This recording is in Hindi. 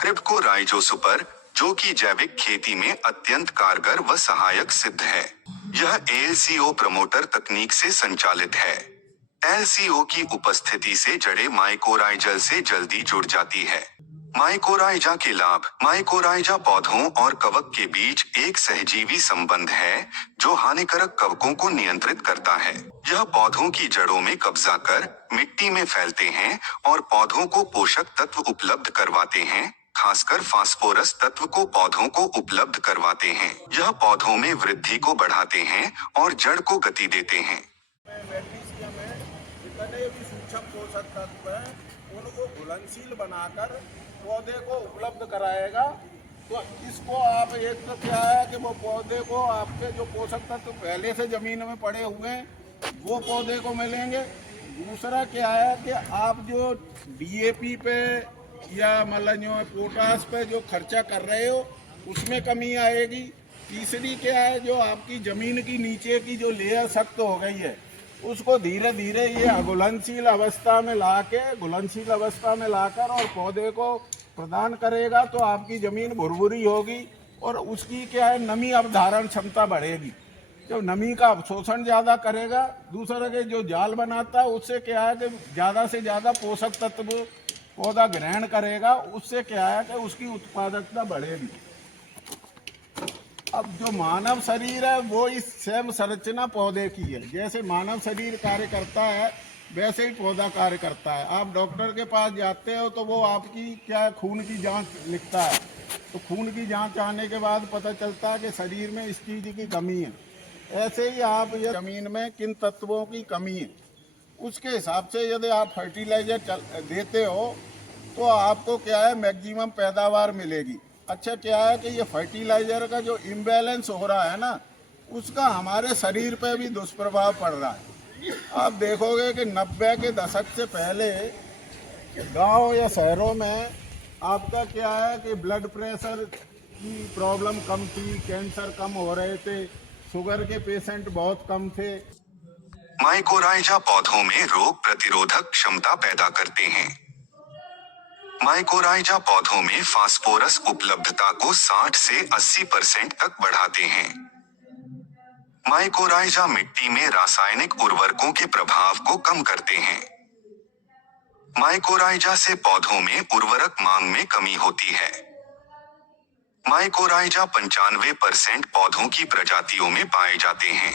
क्रिप्टोराइजो सुपर, जो कि जैविक खेती में अत्यंत कारगर व सहायक सिद्ध है। यह एलसीओ प्रमोटर तकनीक से संचालित है। एलसीओ की उपस्थिति से जड़ें माइकोराइजल से जल्दी जुड़ जाती है। माइकोराइजा के लाभ। माइकोराइजा पौधों और कवक के बीच एक सहजीवी संबंध है, जो हानिकारक कवकों को नियंत्रित करता है। यह पौधों की जड़ों में कब्जा कर मिट्टी में फैलते हैं और पौधों को पोषक तत्व उपलब्ध करवाते हैं, खासकर फास्फोरस तत्व को पौधों को उपलब्ध करवाते हैं। यह पौधों में वृद्धि को बढ़ाते हैं और जड़ को गति देते हैं। मैग्नीशियम में जितने भी सूक्ष्म पोषक तत्व हैं, उनको घुलनशील बनाकर पौधे को उपलब्ध कराएगा। तो इसको आप एक तो क्या है कि वो पौधे को आपके जो पोषक तत्व पहले से जमीन में पड़े हुए हैं वो पौधे को मिलेंगे। दूसरा क्या है कि आप जो डीएपी पे या मतलब जो पोटास पे जो खर्चा कर रहे हो उसमें कमी आएगी। तीसरी क्या है, जो आपकी ज़मीन की नीचे की जो लेयर सख्त हो गई है उसको धीरे धीरे ये घुलनशील अवस्था में लाकर और पौधे को प्रदान करेगा। तो आपकी ज़मीन भुरभुरी होगी और उसकी क्या है, नमी अवधारण क्षमता बढ़ेगी। जो नमी का अवशोषण ज़्यादा करेगा, दूसरे के जो जाल बनाता है उससे क्या है कि ज़्यादा से ज़्यादा पोषक तत्व पौधा ग्रहण करेगा। उससे क्या है कि उसकी उत्पादकता बढ़ेगी। अब जो मानव शरीर है वो इस सेम संरचना पौधे की है। जैसे मानव शरीर कार्य करता है वैसे ही पौधा कार्य करता है। आप डॉक्टर के पास जाते हो तो वो आपकी क्या है, खून की जांच लिखता है। तो खून की जांच आने के बाद पता चलता है कि शरीर में इस चीज़ की कमी है। ऐसे ही आप ये ज़मीन में किन तत्वों की कमी है उसके हिसाब से यदि आप फर्टिलाइजर देते हो तो आपको क्या है, मैक्सिमम पैदावार मिलेगी। अच्छा क्या है कि ये फर्टिलाइजर का जो इम्बैलेंस हो रहा है ना, उसका हमारे शरीर पे भी दुष्प्रभाव पड़ रहा है। आप देखोगे कि 90 के दशक से पहले गांव या शहरों में आपका क्या है कि ब्लड प्रेशर की प्रॉब्लम कम थी, कैंसर कम हो रहे थे, शुगर के पेशेंट बहुत कम थे। माइकोराइजा पौधों में रोग प्रतिरोधक क्षमता पैदा करते हैं। माइकोराइजा पौधों में फास्फोरस उपलब्धता को 60 से 80% तक बढ़ाते हैं। माइकोराइजा मिट्टी में रासायनिक उर्वरकों के प्रभाव को कम करते हैं। माइकोराइजा से पौधों में उर्वरक मांग में कमी होती है। माइकोराइजा 95% पौधों की प्रजातियों में पाए जाते हैं।